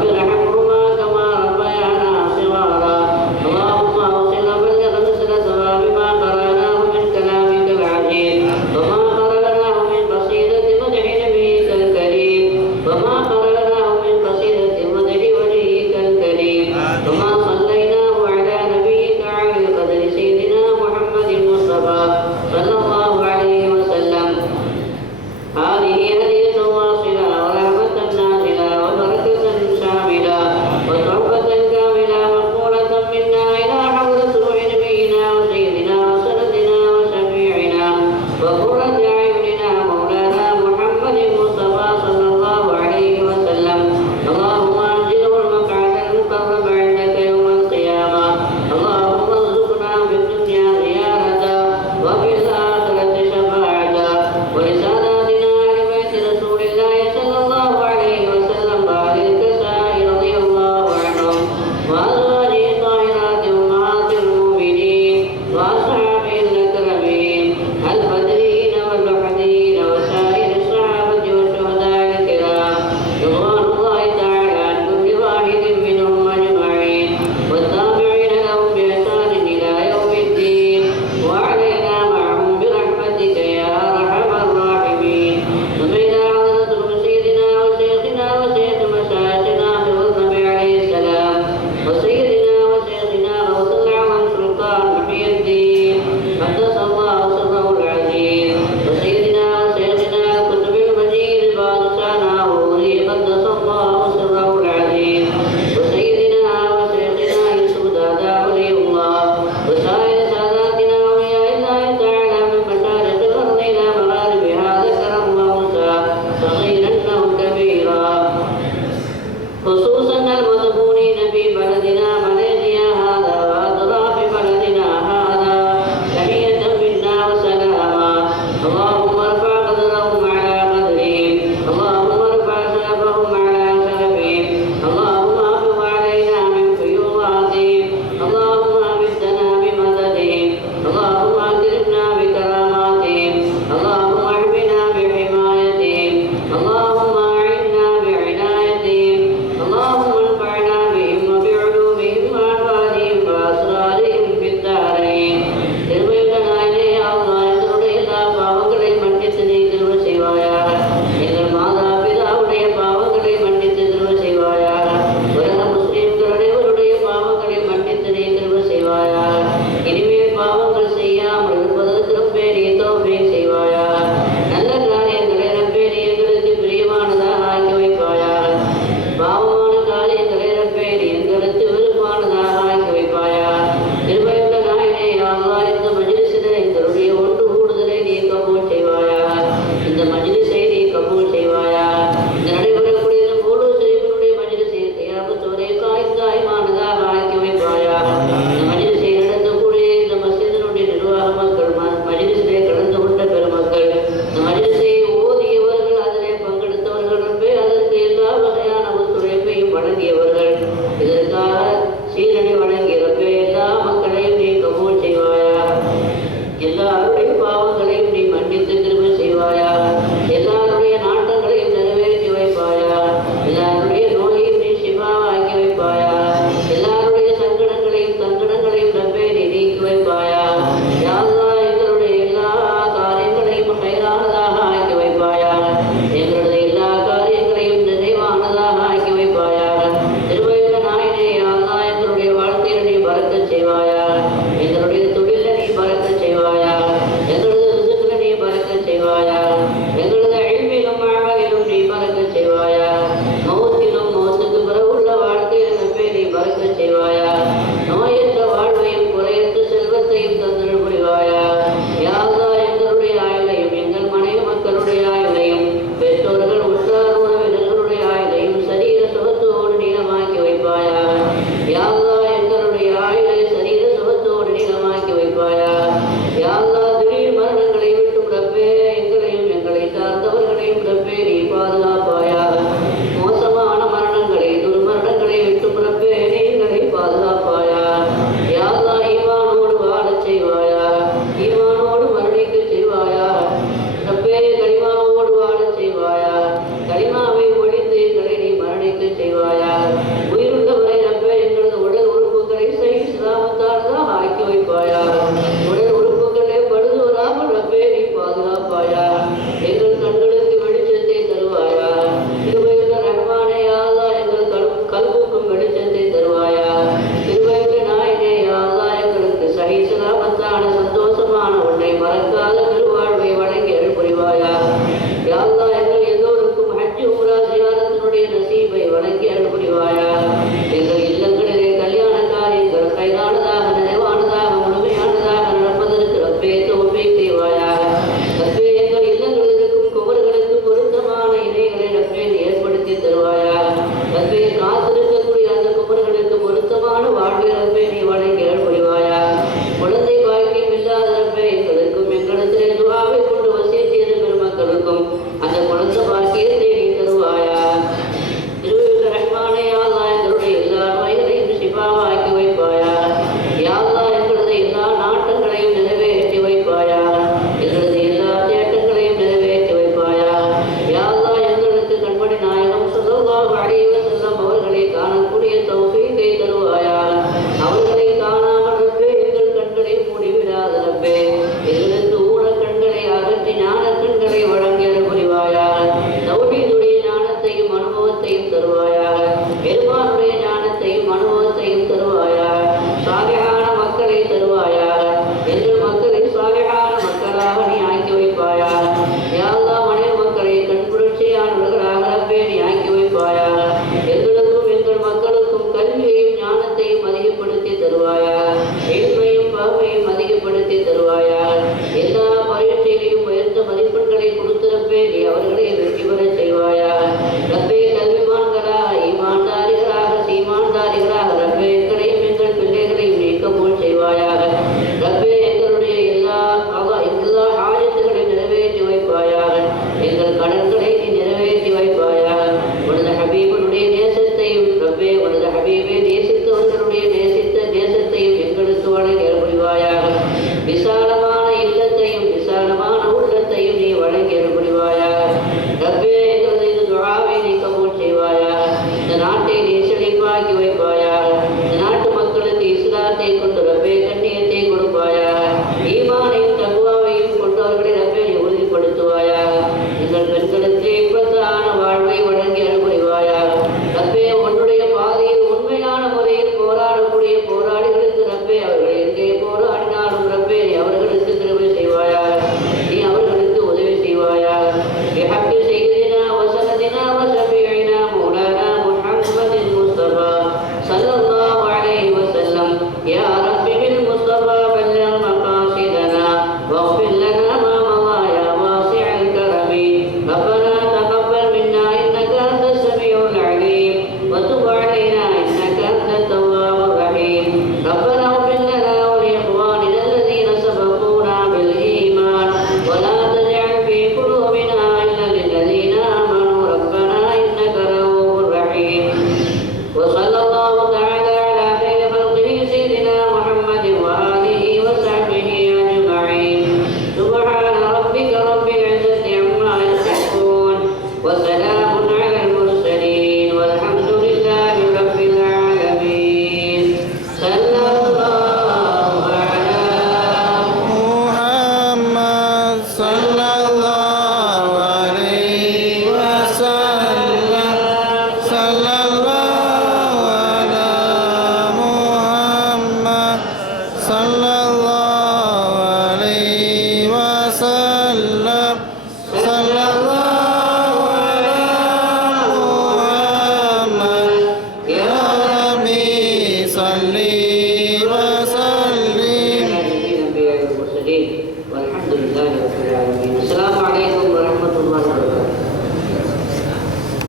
আজকে